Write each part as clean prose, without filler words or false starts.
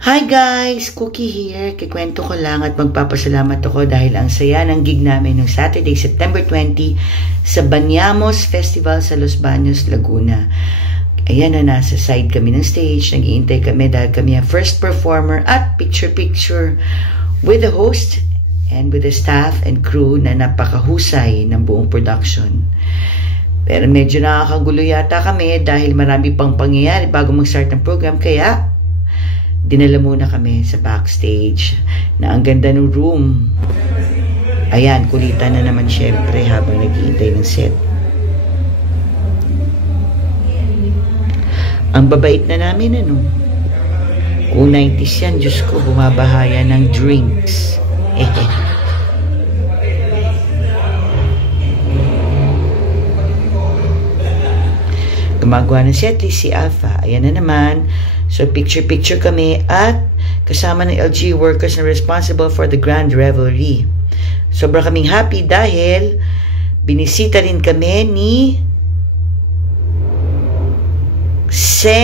Hi guys! Cookie here. Kikwento ko lang at magpapasalamat ako dahil ang saya ng gig namin noong Saturday, September 20 sa Banyamos Festival sa Los Baños, Laguna. Ayan na, nasa side kami ng stage. Nag-iintay kami dahil kami ang first performer at picture-picture with the host and with the staff and crew na napakahusay ng buong production. Pero medyo nakakagulo yata kami dahil marami pang pangyayari bago mag-start ng program, kaya dinala muna kami sa backstage na ang ganda ng room. Ayan, kulitan na naman syempre habang nag-iintay ng set. Ang babait na namin, ano? Kung 90s yan, Diyos ko, bumabahaya ng drinks. Gumagawa ng setlist si Alpha. Ayan na naman. So, picture-picture kami at kasama ng LG workers na responsible for the grand revelry. Sobra kaming happy dahil binisita rin kami ni Sen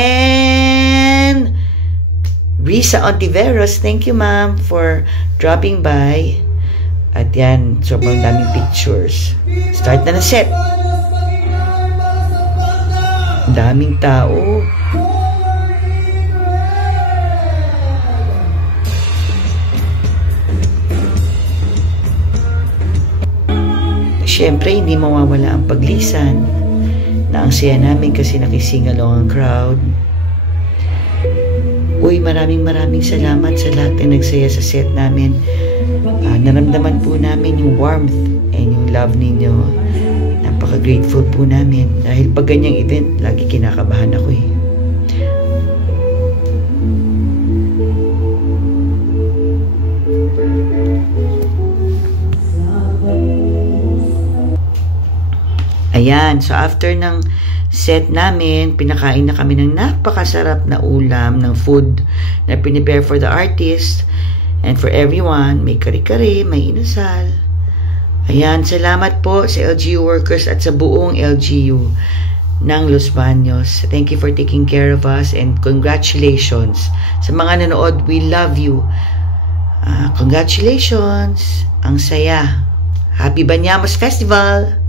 Risa Ontiveros. Thank you, ma'am, for dropping by. At yan, sobrang daming pictures. Start na set. Daming tao. Siyempre, hindi mawawala ang paglisan na ang saya namin kasi nakising-along ang crowd. Uy, maraming salamat sa lahat na nagsaya sa set namin. Naramdaman po namin yung warmth and yung love ninyo. Napaka-grateful po namin dahil pag ganyang event, lagi kinakabahan ako eh. Ayan, so after ng set namin, pinakain na kami ng napakasarap na ulam, ng food na pinipare for the artist and for everyone. May kare-kare, may inasal. Ayan, salamat po sa LGU workers at sa buong LGU ng Los Baños. Thank you for taking care of us and congratulations. Sa mga nanood, we love you. Congratulations. Ang saya. Happy Banyamos Festival!